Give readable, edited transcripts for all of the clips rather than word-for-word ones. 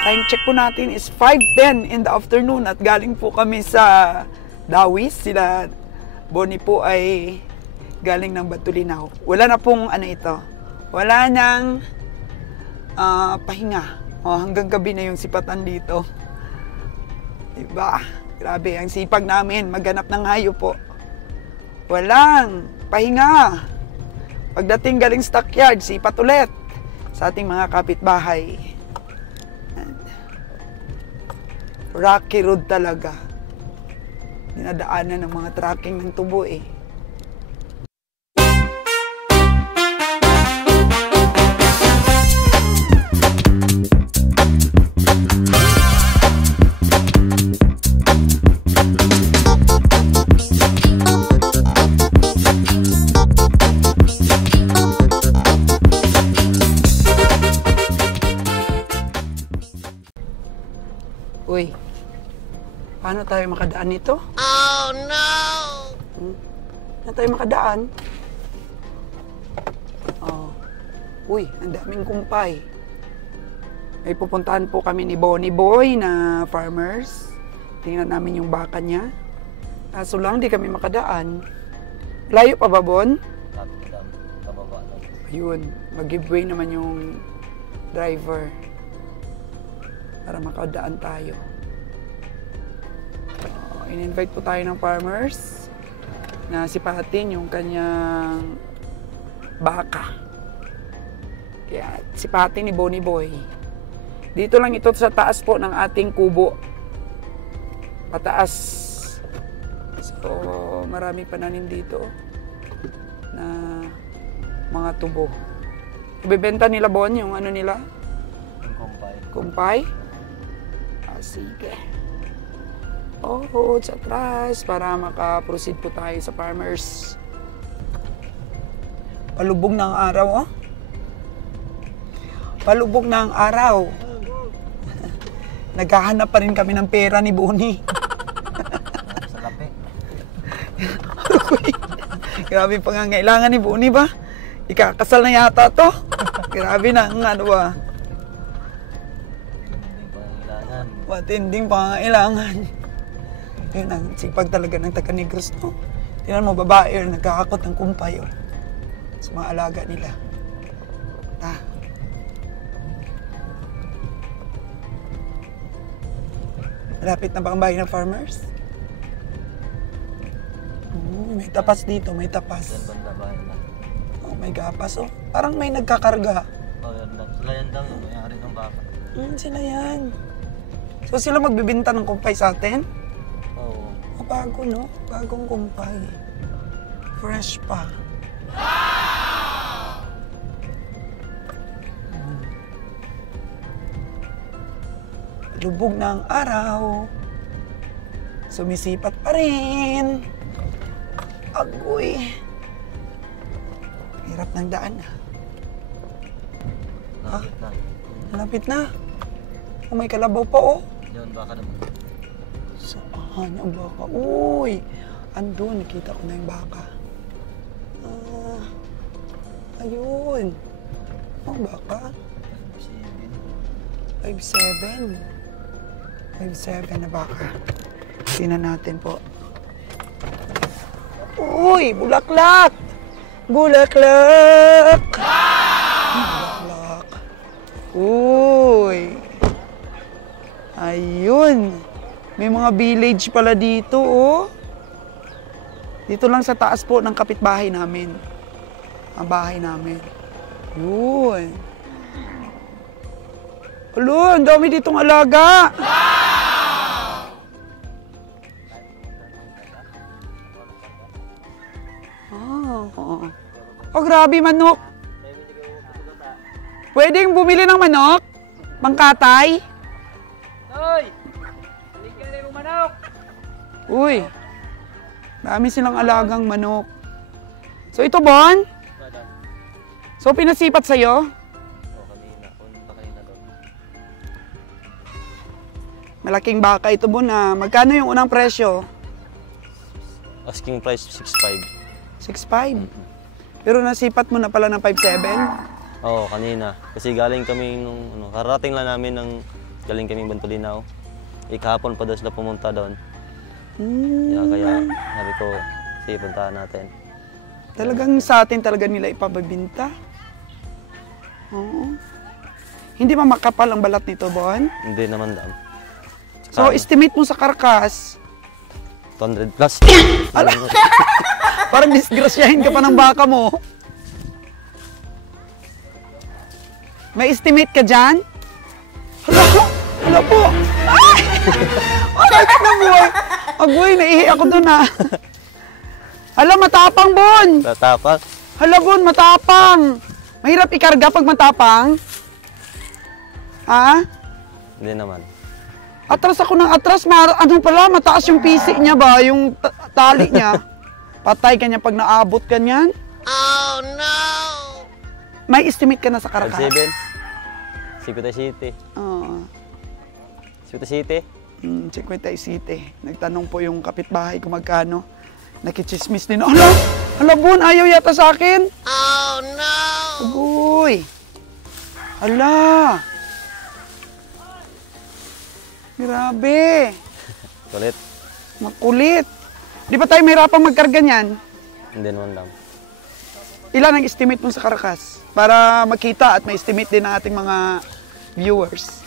Time check po natin is 5:10 in the afternoon at galing po kami sa Dawis. Sila Bonnie po ay galing ng Batulinaw. Wala na pong ano ito. Wala nang pahinga. Hanggang gabi na yung sipatan dito. Diba? Grabe, ang sipag namin maghanap ng hayop po. Walang pahinga. Pagdating galing stockyard, sipat ulit sa ating mga kapitbahay. Rocky road talaga. Dinadaanan ng mga tracking ng tubo eh. Uy, paano tayo makadaan nito? Oh, no! Paano tayo makadaan? Oh. Uy, ang daming kumpay. May pupuntahan po kami ni Bonnie Boy na farmers. Tingnan namin yung baka niya. Kaso lang, di kami makadaan. Layo pa ba, Bon? Ayun, mag-giveaway naman yung driver para makadaan tayo. In-invite po tayo ng farmers na sipatin yung kanyang baka. Kaya sipatin ni Bonnie Boy. Dito lang ito sa taas po ng ating kubo. Pataas. So, marami pananim dito na mga tubo. Ibebenta nila, Bon, yung ano nila? Kumpay. Kumpay? Sige. Sa atras para makaproceed po tayo sa farmers. Palubog na ang araw, oh. Palubog na ang araw. Naghahanap pa rin kami ng pera ni Bonnie. Sa lapi. Grabe pangangailangan ni Bonnie ba? Ikakasal na yata to. Grabe na ang ano ba? Matinding pangangailangan. Yun ang sipag talaga ng taga-Negros, no? Tingnan mo, babae, nagkakakot ng kumpay, oh, sa mga alaga nila. Malapit na ba ang bahay ng farmers? May tapas dito, may tapas. Oh, may gapas, oh. Parang may nagkakarga. Sila yan daw, may-ari ng baka. Sila yan. So sila magbibinta ng kumpay sa atin? Oo. Bago, no? Bagong kumpay. Fresh pa. Lubog na ang araw. Sumisipat pa rin. Agoy. Hirap ng daan, ah. Lapit na. Malapit na. Oh, may kalabaw pa, oh. Yun, baka naman. Saan ang baka? Uy! Andun, nakita ko na yung baka. Ayun. Ang baka? 5'7". 5'7" na baka. Tingnan natin po. Uy! Bulaklak! Bulaklak! Bulaklak. Uy! Ayun. May mga village pala dito, oh. Dito lang sa taas po ng kapitbahay namin. Ang bahay namin. Yun. Alo, ang dami ditong alaga. Oh, grabe, manok. Pwedeng bumili ng manok? Pangkatay? Hoy! Balikan mo manok! Uy! Dami silang alagang manok. So ito, Bon? So pinasipat sa'yo? Oo, kanina. Punta kanina doon. Malaking baka ito, Bon, na magkano yung unang presyo? Asking price 6'5". 6'5". Pero nasipat mo na pala ng 5'7". Oo, kanina. Kasi galing kami nung, karating lang namin ng galing kami Bantulinaw. Kahapon pa daw sila pumunta doon. Kaya sabi ko, sige, puntahan natin. Talagang sa atin talaga nila ipababinta. Oo. Hindi ba makapal ang balat nito, Bon? Hindi naman dam. So, estimate mo sa karkas. 200 plus. Ala, parang disgrasyahin ka pa ng baka mo. May estimate ka dyan? Hala, hala po. Ay! Ay, na buhay. Agoy, naihi ako dun ha. Hala, matapang, Bon. Tatapal. Hala, Bon, matapang. Mahirap ikarga pag matapang. Ha? Hindi naman. Atras ako ng atras, ano pala, mataas yung pisi niya ba, yung tali niya. Patay ka niya pag naabot ka niyan. Oh no! May estimate ka na sa karakas? 57. 57. Oo. 57. 57. Nagtanong po yung kapitbahay kung magkano. Nakichismis din. Hala! Hala, Bon, ayaw yata sa akin. Oh no! Agoy! Hala! Grabe! Kulit. Makulit. Di ba tayo mahirapang magkarga niyan? Hindi naman dam. Ilan ang estimate mo sa karakas? Para makita at ma-estimate din ng ating mga viewers.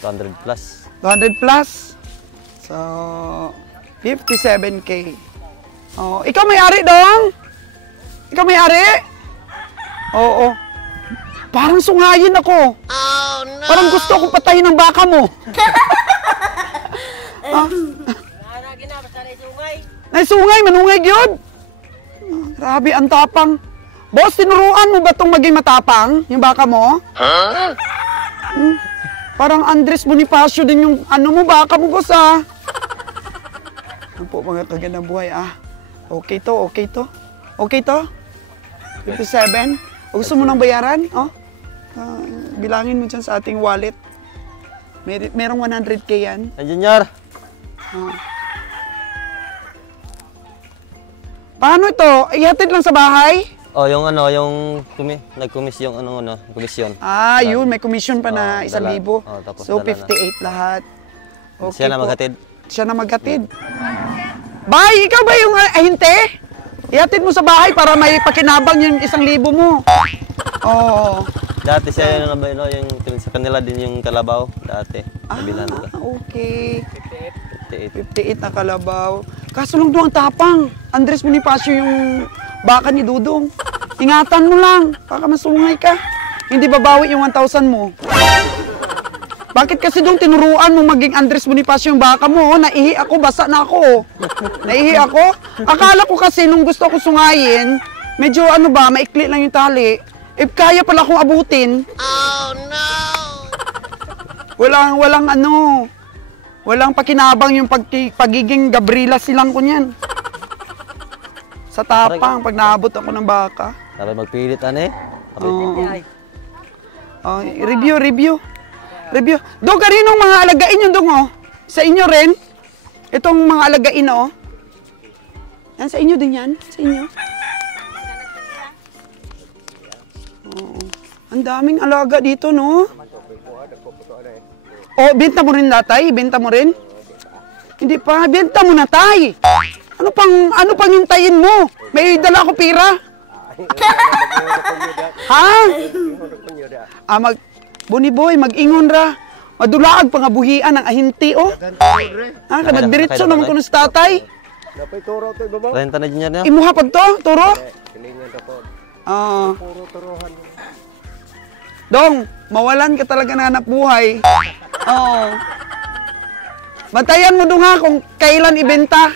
200 plus. 200 plus. So, 57K. Oh, ikaw may-ari dong? Ikaw may-ari? Oo. Parang sungayin ako. Oh, no. Parang gusto akong patayin ng baka mo. Naisungay, manungay yun. Grabe, ang tapang. Boss, tinuruan mo ba itong maging matapang? Yung baka mo? Huh? Parang Andres Bonifacio din yung ano mo, baka mo, boss, ah. Ano po, mga kagandang buhay, ah. Okay to, okay to. Okay to? 57? O gusto mo nang bayaran? Oh? Bilangin mo dyan sa ating wallet. Merong 100K yan. Engineer! Paano ito? Ihatid lang sa bahay? Oh, yung nag-commiss yung komisyon. Ah, yun. May commission pa na 1,000. tapos So, dala 58 lahat. Okay siya na po. maghatid. Siya na maghatid. Bay, ikaw ba yung ahinte? Ihatid mo sa bahay para may pakinabang yung 1,000 mo. Oo. Dati siya yung sa kanila din yung kalabaw. Dati. Nabilan nila. Okay. 58. 58 na kalabaw. Kaso lang doon ang tapang. Andres Bonifacio yung baka ni Dudong. Ingatan mo lang. Baka masungay ka. Hindi babawi yung 1,000 mo. Bakit kasi doon tinuruan mo maging Andres Bonifacio yung baka mo? Naihi ako, basa na ako. Naihi ako. Akala ko kasi nung gusto ko sungayin, medyo maikli lang yung tali. Kaya pala akong abutin. Oh no! Walang pakinabang yung pagiging Gabriela silang ko niyan. Sa tapang, pag naabot ako ng baka. Para magpilit, Review. Dong, kaninong mga alagain yun, Dong, oh? Sa inyo rin? Itong mga alagain, oh? Yan, sa inyo din yan? Sa inyo? Oo. Ang daming alaga dito, no? Oh, benta mo rin, Tay? Benta mo rin? Hindi pa, benta mo na, Tay! Ano pang hintayin mo? May dala ko pira. Ha? Boni boy, mag-ingon ra. Madulaag pa nga buhian ng ahinti, oh. Nagdiretso naman ko sa tatay. Napay turo to ibaba. Renta na engineer niya. Imuha pag to, turo? Kilingan to po. Oo. Puro turuhan. Dong, mawalan ka talaga ng hanap buhay. Oo. Bantayan mo dong ha kung kailan ibenta.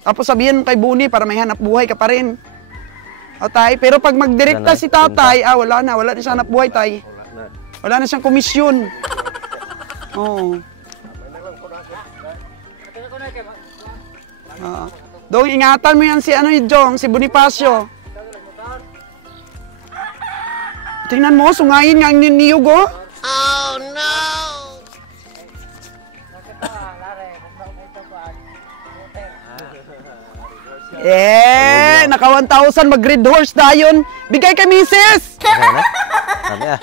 Tapos sabihin mo kay Buni para may hanap buhay ka pa rin. O tay, pero pag magdirekta si tatay, wala na siya hanap buhay, tay. Wala na siyang komisyon. Oo. Dong, ingatan mo yan si Jong, si Bonifacio. Tingnan mo, sungayin nga ang niyog, oh. Oh, no! Naka 1,000 mag-red horse dayon. Bigay kay Mrs. Okay na? Sabi ah.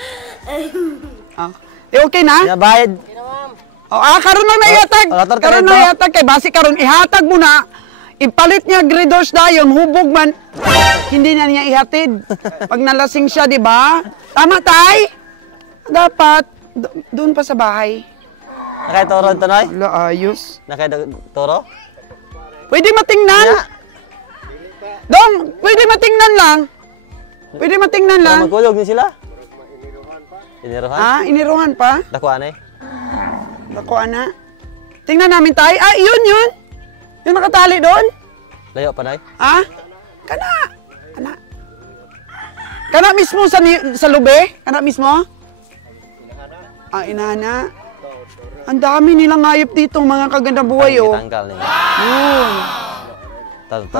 Ah. Okay na? Bayad. Karon lang na ihatag. Karon na ihatag kay basi karon ihatag mo na. Ipalit niya Red Horse dayon, hubog man. Hindi na niya ihatid. Pag nalasing siya, di ba? Tama, tay? Dapat, doon pa sa bahay. Nakay-toro ito, Noy? Wala, ayos. Nakay-toro? Pwede matingnan? Dong, pwede matingnan lang. Pwede matingnan lang. Magkulog din sila? Iniruhan? Iniruhan pa? Dakuan eh. Dako, ana. Tingnan namin, tay. Yun. Yung nakatali doon? Layo pa, Noy? Kana. Kana mismo sa lube? Kana mismo? Inana. Ang dami nilang hayop dito, mga kaganda buhay, oh. Tanggal nila. Yun.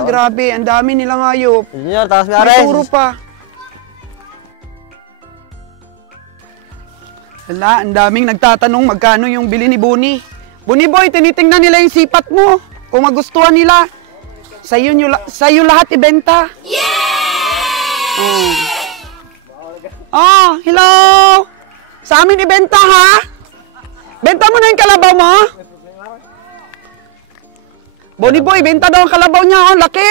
Grabe, ang dami nilang hayop. Junior, taas may May ares. turo pa. Wala, ang daming nagtatanong magkano yung bili ni Buni. Buni boy, tinitingnan nila yung sipat mo. Kung magustuhan nila, sa'yo lahat ibenta. Hello! Sa amin ibenta, ha? Benta mo na yung kalabaw mo? Boni boy, benta daw ang kalabaw niya, laki.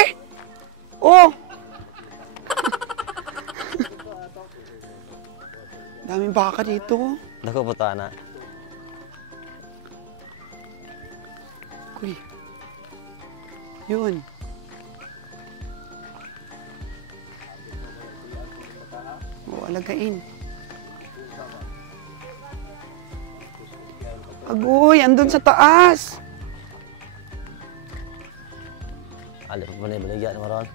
Daming baka dito. Dako po ta na. Uy. Yun. Alagain. Agoy, andun sa taas. Alip mo na baligyan mo ron.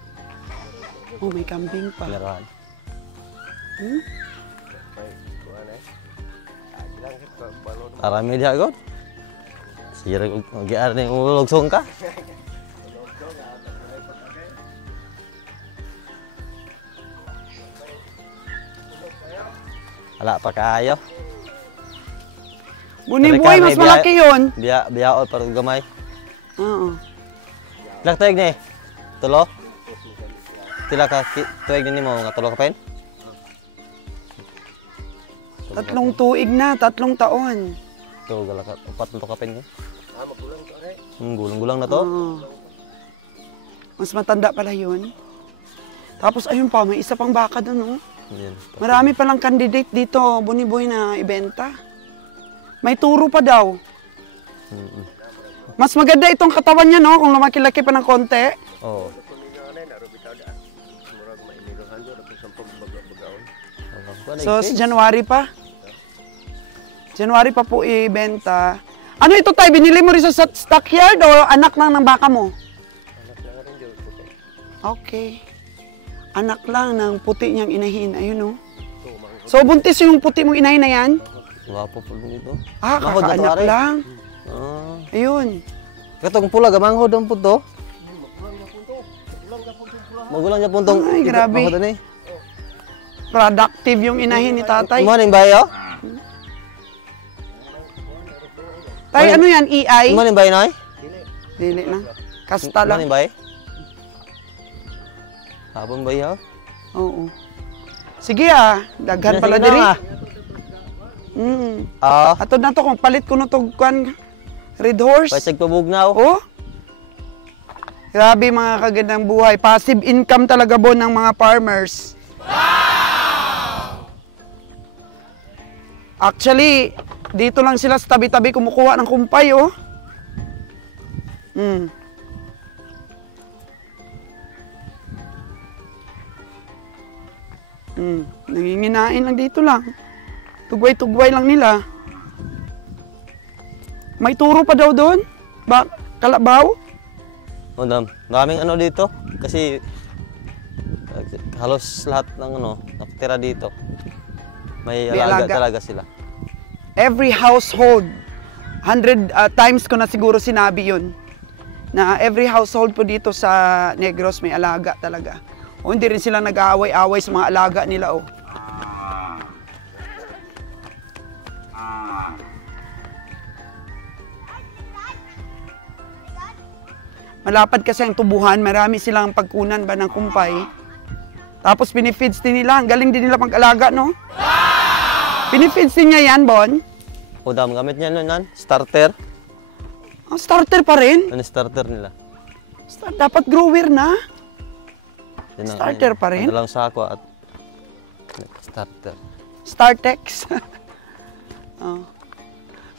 May kambing pa. Pinaruhan. Arami dia god. Sira mag-iar ning lugsong ka. Wala pa kayo. Buni boy, mas malaki yun. Biyaot para gamay. Oo. Tuig ni. Tulo. Tila ka tuig ni mo nga tulo ka pen. 3 tuig na, 3 taon. Ito, galak 4 ka pen ni. Gulang-gulang na to. Mas matanda pala yun. Tapos ayun pa, may isa pang baka doon, oh. Yan. Marami palang candidate dito, Buni boy, na ibenta. May turo pa daw. Mas maganda itong katawan niya, no? Kung lumaki-laki pa ng konti. Oo. So, sa January pa. January pa po ibenta. Ano ito tayo? Binili mo rin sa stockyard o anak lang ng baka mo? Okay. Anak lang ng puti niyang inahin. Ayun, oh. So, buntis yung puti mong inahin na yan? Wapo po dito. Kakaanak lang. Ayun. Katong pula gamanghod ang puto. Magulang niya puntong. Ay, grabe. Productive yung inahin ni tatay. Morning bayo. Tay, ano yan? EI? Morning bayo noy. Dili na. Kasta lang. Morning bayo. Habang bayo. Oo. Sige daghan pala diri. Ato na to kung palit ko no tog kwan Red Horse. Pasig pabugnaw. Oh. Grabe mga kagandang buhay. Passive income talaga bo ng mga farmers. Wow! Actually, dito lang sila sa tabi-tabi kumukuha ng kumpay, oh. Nanginginain lang dito lang. Tugway-tugway lang nila. May turo pa daw doon? Kalabaw? Maraming ano dito. Kasi halos lahat ng nakatira dito. May alaga talaga sila. Every household, 100 times ko na siguro sinabi yun, na every household po dito sa Negros may alaga talaga. O hindi rin sila nag-aaway-aaway sa mga alaga nila, oh. Malapad kasi ang tubuhan, marami silang pagkunan ba ng kumpay. Tapos pinifeeds din nila. Ang galing din nila mag-alaga, no? Pinifeeds din niya yan, Bon? O dam, gamit niya nun, starter. Oh, starter pa rin? Ano starter nila? Dapat grower na. Yan ang- Starter pa rin? Ang dalang sako at starter. Startex. Oh.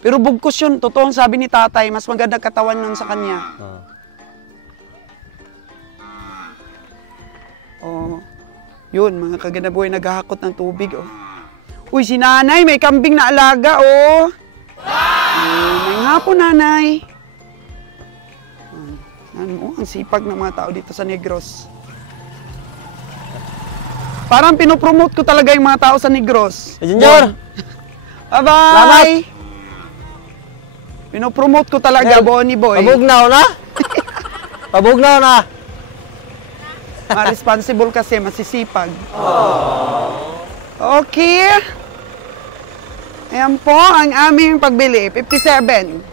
Pero bugkos yun. Totoong sabi ni tatay, mas maganda katawan nun sa kanya. Ah. Oh. Yun, mga kaganaboy, naghahakot ng tubig, oh. Uy, si nanay, may kambing na alaga, oh. May hapon, nanay. Ano, ang sipag ng mga tao dito sa Negros. Parang pinopromote ko talaga yung mga tao sa Negros. Junior! Bye-bye! Pinopromote ko talaga, Bonnie Boy. Pabugnaw na? Pabugnaw na? Responsible kasi, masisipag. Okay. Ayan po ang aming pagbili, 57.